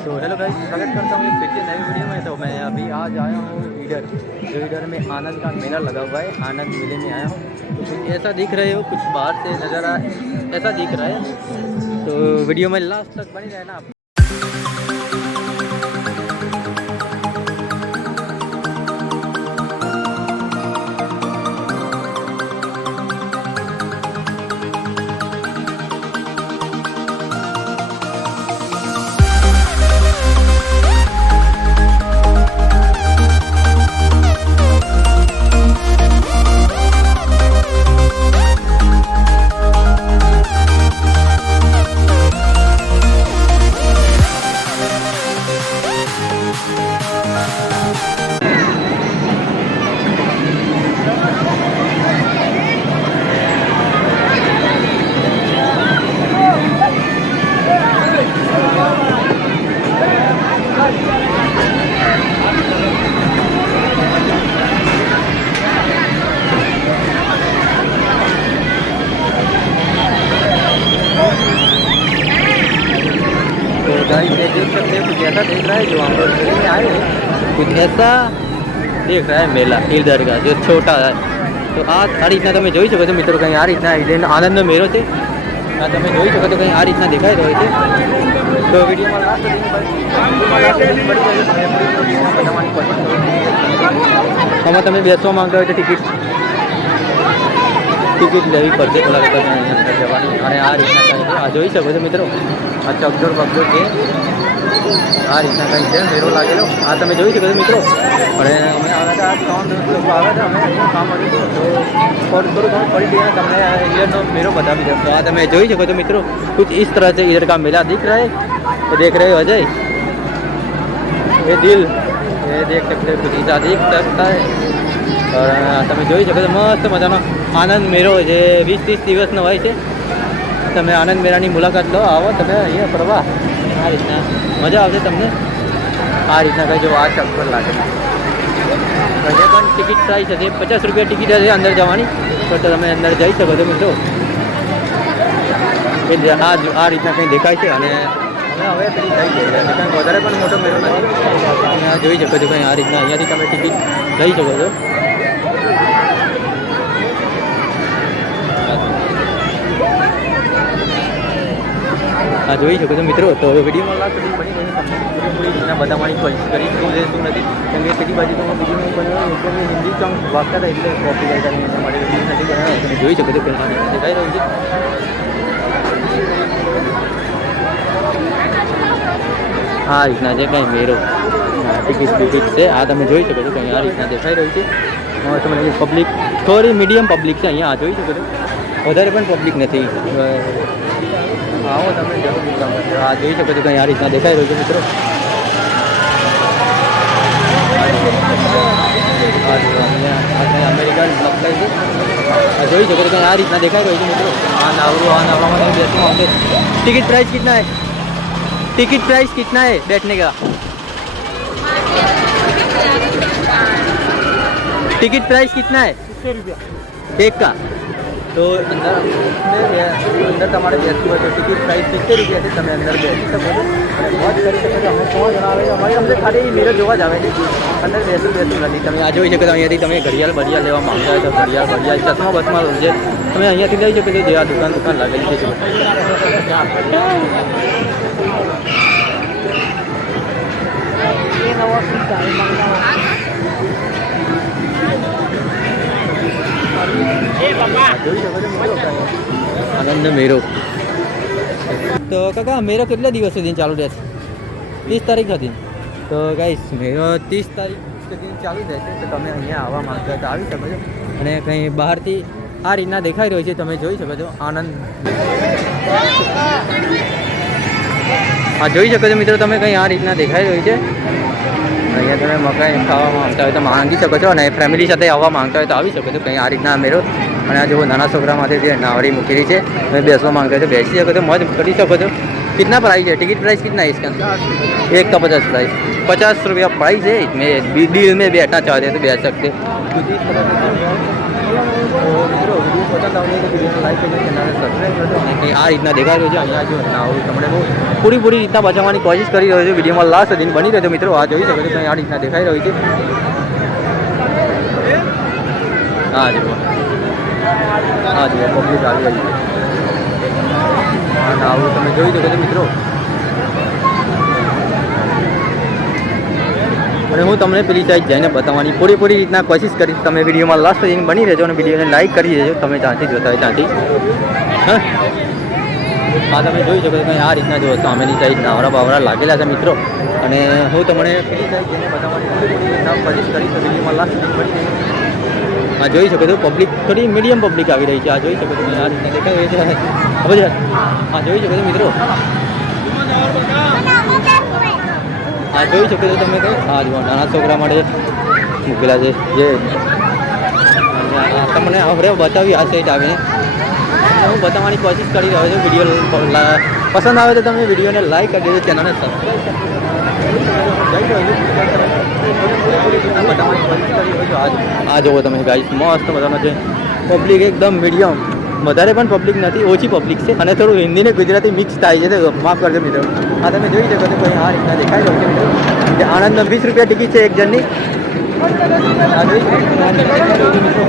तो hello guys, स्वागत करता हूँ फिर से नई वीडियो में। तो मैं अभी आज आया हूँ ईडर। जो ईडर में आनंद का मेला लगा हुआ है, आनंद मेले में आया हूँ। तो कुछ ऐसा दिख रहे हो, कुछ बाहर से नज़र ऐसा दिख रहा है। तो वीडियो में लास्ट तक बनी रहना आप। गाइस ये देख सकते हैं, कुछ ऐसा देख रहा है जो हम लोग मेले में आए हैं। कुछ ऐसा देख रहा है मेला इधर का जो छोटा है। तो आज आ રીતના તમે જોઈ શકો છો મિત્રો, કંઈ આ રીતના ઈડન આનંદનો મેળો છે। આ તમે જોઈ શકો છો, કંઈ આ રીતના દેખાઈ રહ્યો છે। તો વિડીયોમાં લાસ્ટ આમાં તમે બેસવા માંગતા હોય તો ટિકિટ લેવી પડશે। પેલા તમે અહીંયા અંદર જવાની અને આ રીતના કંઈ આ જોઈ શકો છો મિત્રો। આ ચકડોળ બગડોળ છે, આ રીતના કંઈ છે મેળો લાગેલો। આ તમે જોઈ શકો છો મિત્રો। અને અમે આવ્યા હતા, 3 દિવસ લોકો આવ્યા હતા। અમે કામ હતું તો થોડું ઘણું પડી ગયું, તમને ઈડરનો મેળો बताવી દઉં। तो આ તમે જોઈ શકો છો મિત્રો, कुछ इस तरह से इधर का मेला दिख रहा है। तो देख रहे हो अजय, ये दिल ये देख सकते हो, कुछ ऐसा दिख सकता है। और તમે જોઈ શકો છો મસ્ત મજાનો આનંદ મેળો જે 20-30 દિવસનો હોય છે। તમે આનંદ મેળાની મુલાકાત લો, આવો તમે અહીંયા ફરવા। આ રીતના મજા આવશે તમને। આ રીતના કંઈ જો આ ચક્કર લાગે। અહીંયા પણ ટિકિટ પ્રાઇસ હશે 50 રૂપિયા ટિકિટ હશે અંદર જવાની। તો તમે અંદર જઈ શકો છો મિત્રો। આ રીતના કંઈ દેખાય છે। અને હવે પેલી જઈ જઈ રહ્યા છે, કંઈ વધારે પણ મોટો મેળો નથી। અહીંયા જોઈ શકો છો કંઈ આ રીતના અહીંયાથી તમે ટિકિટ લઈ શકો છો। આ જોઈ શકો છો મિત્રો। તો હવે વિડીયોમાં લાસ્ટ સુધી બની ગઈ પૂરી રીતના બતાવવાની કોશિશ કરી, શું છે શું નથી। કેમ કે પેલી બાજુ તો હું વિડીયો બનાવ્યો એટલે મેં હિન્દી સોંગ વાગતા હતા, એટલે કોપી રાઈટ આવી એના માટે વિડીયો નથી બનાવ્યો। તમે જોઈ શકો છો પહેલાં દેખાઈ રહ્યું છે। આ રીતના છે કંઈ મેળો, ટિકિટ છે। આ તમે જોઈ શકો છો કંઈ આ રીતના દેખાઈ રહ્યું છે। તમને પબ્લિક થોડી મીડિયમ પબ્લિક છે અહીંયા। આ જોઈ શકો છો, વધારે પણ પબ્લિક નથી। આવો તમે જરૂર મુલાકાત। આ જોઈ શકો છો કંઈ આ રીતના દેખાઈ રહ્યું છે મિત્રો। અમેરિકન લખાય છે। આ જોઈ શકો છો કંઈ આ રીતના દેખાઈ રહ્યું છે મિત્રો। આ નાવવામાં બેસવા આવશે। टिकट प्राइस कितना है? टिकट प्राइस कितना है बैठने का? टिकट प्राइस कितना है? 70 रुपया एक का। तो अंदर તમારે બેસવું હોય તો ટિકિટ પ્રાઇસ 70 રૂપિયા છે। તમે અંદર બેસી શકો છો અને મોજ કરી શકો છો। અમે 3 જણા આવે, અમારી અમને ખાલી મેળો જોવા જ આવે છે, અંદર બેસવું નથી। તમે આ જોઈ શકો છો, અહીંયાથી તમે ઘડિયાળ બડિયાળ લેવા માંગતા હોય તો ઘડિયાળ ચશ્મા બસમાં છે, તમે અહીંયાથી લઈ શકો છો। જે આ દુકાન લાગેલી છે। આનંદ મેળો। તો કાકા મેળો કેટલા દિવસ સુધી ચાલુ રહેશે? 30 તારીખ હતી। તો ગાઈસ મેળો 30 તારીખ સુધી ચાલુ રહેશે। તો તમે અહીંયા આવવા માંગતા તો આવી શકો છો। અને કંઈ બહારથી આ રીતના દેખાઈ રહ્યું છે, તમે જોઈ શકો છો આનંદ। આ જોઈ શકો છો મિત્રો, તમે કંઈ આ રીતના દેખાઈ રહ્યું છે। અહીંયા તમે મકાઈ ખાવા માંગતા હોય તો માંગી શકો છો, અને ફેમિલી સાથે આવવા માંગતા હોય તો આવી શકો છો। કંઈ આ રીતના મેળો। અને આ જો નાના છોકરા માટે જે નાવડી મૂકેલી છે, તમે બેસવા માંગતા હોય તો બેસી શકો છો, મોજ કરી શકો છો। कितना प्राइस है? टिकट प्राइस कितना है इसका? एक का 50 प्राइस, 50 रुपया प्राइस है। इसमें डील में बैठना चाहते हैं तो बैठ सकते। તો મિત્રો વિડીયો પસંદ આવે તો વિડીયોને લાઈક કરીને ચેનલને સબસ્ક્રાઈબ કરજો અને કંઈ આ રીતના દેખાઈ રહ્યું છે અહીંયા જો આવું તમને બહુ પૂરી રીતના બચાવવાની કોશિશ કરી રહ્યો છું વિડીયોમાં લાસ્ટ સુધી બની રહેજો મિત્રો આ જોઈ શકો છો કંઈ આ રીતના દેખાઈ રહ્યું છે હા જુઓ પબ્લિક આવી રહી છે અને આવું તમે જોઈ શકો છો મિત્રો અને હું તમને પેલી સાઈડ જઈને બતાવવાની પૂરી રીતના કોશિશ કરીશ તમે વિડીયોમાં લાસ્ટ સુધી બની રહેજો અને વિડીયોને લાઈક કરી દેજો તમે ત્યાંથી જોતા હોય ત્યાંથી હા તમે જોઈ શકો છો કંઈ આ રીતના જો સામેની સાઈડ નાવરા બાવરા લાગેલા છે મિત્રો અને હું તમને પેલી સાઈડ જઈને બતાવવાની પૂરી રીતના કોશિશ કરીશ વિડીયોમાં લાસ્ટ સુધી બની રહેજો આ જોઈ શકો છો પબ્લિક થોડી મીડિયમ પબ્લિક આવી રહી છે આ જોઈ શકો છો આ રીતના દેખાય છે હવે હા જોઈ શકો છો મિત્રો હા જોઈ શકો છો તમે કંઈ હા જુઓ નાના છોકરા માટે મૂકેલા છે જે તમને હવે બતાવી આ સાઈડ આવીને હું બતાવવાની કોશિશ કરી રહ્યો છું વિડીયો પસંદ આવે તો તમે વિડીયોને લાઈક કરી દેજો ચેનલને સબસ્ક્રાઈબ આ જુઓ તમે ગાઈસ મસ્ત બધામાં છે પબ્લિક એકદમ મીડિયમ વધારે પણ પબ્લિક નથી ઓછી પબ્લિક છે અને થોડું હિન્દી ને ગુજરાતી મિક્સ થાય છે તો માફ કરજો મિત્રો આ તમે જોઈ શકો છો કંઈ આ રીતના દેખાઈ રહ્યું છે મિત્રો કે આણંદમાં 20 રૂપિયા ટિકિટ છે એક જણની આ જોઈ શકો છો મિત્રો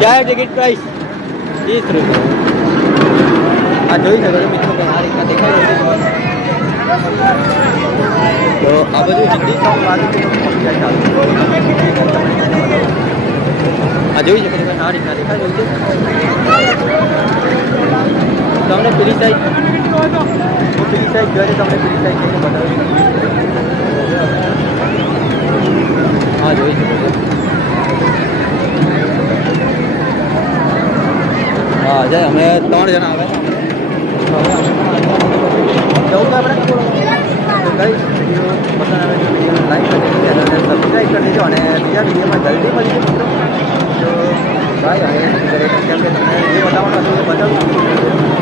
क्या है टिकट प्राइस 30 रुपये हाँ જોઈ શકો છો મિત્રો કંઈ આ રીતના દેખાઈ રહ્યું છે તો આ બધું હિન્દી સોંગ આ જોઈ શકો છો કંઈ આ રીતના દેખાઈ રહ્યું છે તમને પેલી સાઈડ જોઈએ તમને પેલી સાઈડ જઈને બતાવી હા જોઈ શકો છો હા જાય અમે 3 જણા આવે જવું આપણે તો કઈ વિડીયો પસંદ આવે તો વિડીયોને લાઈક કરી દેજો અને સબસ્ક્રાઈબ કરી દેજો અને બીજા વિડીયોમાં જલ્દી મળી જશે તો ભાઈ હવે કેમ કે તમને જે બતાવવાનું હતું એ બતાવું